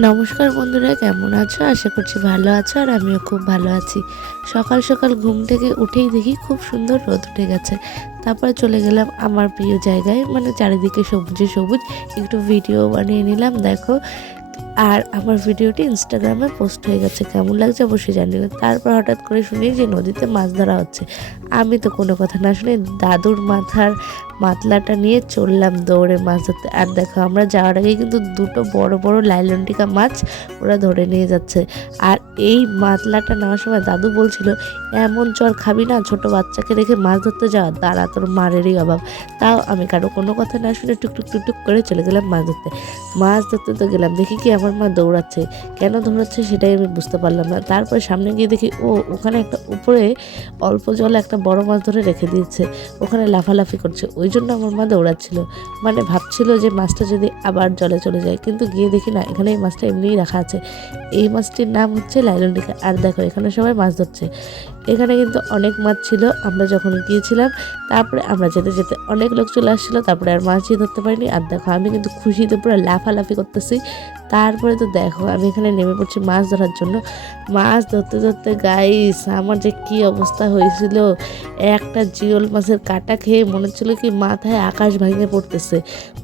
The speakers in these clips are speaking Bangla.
নমস্কার বন্ধুরা, কেমন আছো? আশা করছি ভালো আছো আর আমিও খুব ভালো আছি। সকাল সকাল ঘুম থেকে উঠেই দেখি খুব সুন্দর রোদ উঠে গেছে। তারপরে চলে গেলাম আমার প্রিয় জায়গায়, মানে চারিদিকে সবুজে সবুজ। একটু ভিডিও বানিয়ে নিলাম, দেখো। আর আমার ভিডিওটি ইনস্টাগ্রামে পোস্ট হয়ে গেছে, কেমন লাগছে অবশ্যই জানিও। তারপর হঠাৎ করে শুনি যে নদীতে মাছ ধরা হচ্ছে। আমি তো কোনো কথা না শুনে দাদুর মাথার মাতলাটা নিয়ে চললাম দৌড়ে মাছ ধরতে। আর দেখো, আমরা যাওয়ার আগে কিন্তু দুটো বড় বড় লাইলনটিকা মাছ ওরা ধরে নিয়ে যাচ্ছে। আর এই মাতলাটা নেওয়ার সময় দাদু বলছিল, এমন চর খাবি না, ছোট বাচ্চাকে রেখে মাছ ধরতে যাওয়া, দাঁড়া, তোর মারেরই অভাব। তাও আমি কারো কোনো কথা না শুনে টুকটুক টুকটুক করে চলে গেলাম মাছ ধরতে। মাছ ধরতে তো গেলাম, দেখি কি আমার মা দৌড়াচ্ছে। কেন দৌড়াচ্ছে সেটাই আমি বুঝতে পারলাম না। তারপরে সামনে গিয়ে দেখি ওখানে একটা উপরে অল্প জলে একটা বড় মাছ ধরে রেখে দিয়েছে, ওখানে লাফালাফি করছে। ওই জন্য আমার মা দৌড়াচ্ছিল, মানে ভাবছিল যে মাছটা যদি আবার জলে চলে যায়। কিন্তু গিয়ে দেখি না, এখানে এই মাছটা এমনিই রাখা আছে। এই মাছটির নাম হচ্ছে লাইলনটিকা। আর দেখো, এখানে সবাই মাছ ধরছে। এখানে কিন্তু অনেক মাছ ছিল আমরা যখন গিয়েছিলাম। তারপরে আমরা যেতে যেতে অনেক লোক চলে আসছিলো, তারপরে আর মাছই ধরতে পারিনি। আর দেখো, আমি কিন্তু খুশিতে পুরো লাফালাফি করতেছি। তারপরে তো দেখো, আমি এখানে নেমে পড়ছি মাছ ধরার জন্য। মাছ ধরতে ধরতে গাইস, আমার যে কি অবস্থা হয়েছিল! একটা জিওল মাছের কাঁটা খেয়ে মনে হচ্ছিল কি মাথায় আকাশ ভেঙে পড়তেছে।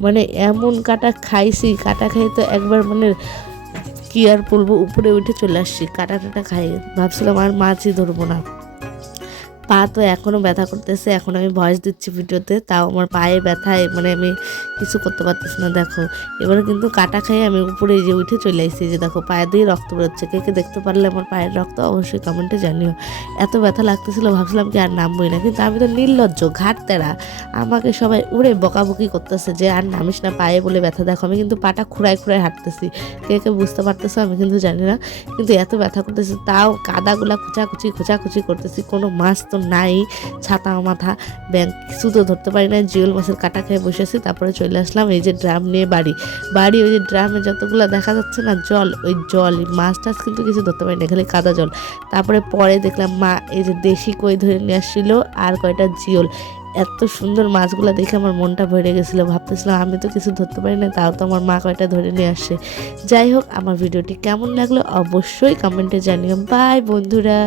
মানে এমন কাঁটা খাইছি, কাঁটা খেয়ে তো একবার মানে কি আর বলবো, উপরে উঠে চলে আসছি কাঁটা টাটা খাই। ভাবছিলাম আর মাছই ধরবো না। পা তো এখনও ব্যথা করতেছে, এখন আমি ভয়েস দিচ্ছি ভিডিওতে, তাও আমার পায়ে ব্যথায় মানে আমি কিছু করতে পারতেছি না। দেখো, এবারে কিন্তু কাটা খেয়ে আমি উপরে যে উঠে চলে আসছি, যে দেখো পায়ে দিয়ে রক্ত বেরোচ্ছে। কে কে দেখতে পারলে আমার পায়ের রক্ত অবশ্যই কমেন্টে জানিও। এত ব্যথা লাগতেছিল, ভাবছিলাম কি আর নামবই না, কিন্তু আমি তো নির্লজ্জ ঘাটতেরা। আমাকে সবাই উড়ে বকাবকি করতেছে যে আর নামিস না, পায়ে বলে ব্যথা। দেখো, আমি কিন্তু পাটা খুঁড়ায় খুঁড়ায় হাঁটতেছি। কে কে বুঝতে পারতেছো আমি কিন্তু জানি না, কিন্তু এত ব্যথা করতেছে। তাও কাদাগুলা খোঁচাখুচি করতেছি, কোনো মাছ তো নাই। ছাতা মাথা ব্যাংক কিছু তো ধরতে পারি না, জিওল মাছের কাটা খেয়ে বসেছি। তারপরে চলে আসলাম এই যে ড্রাম নিয়ে বাড়ি ওই যে ড্রামে যতগুলো দেখা যাচ্ছে না জল, ওই জল মাছ টাছ কিন্তু কিছু ধরতে পারি না, খালি কাদা জল। তারপরে পরে দেখলাম মা এই যে দেশি কই ধরে নিয়ে আসছিল আর কয়টা জিওল। এত সুন্দর মাছগুলো দেখে আমার মনটা ভরে গেছিলো। ভাবতেছিলাম আমি তো কিছু ধরতে পারি না, তাও তো আমার মা কয়টা ধরে নিয়ে আসছে। যাই হোক, আমার ভিডিওটি কেমন লাগলো অবশ্যই কমেন্টে জানিও। বাই বন্ধুরা।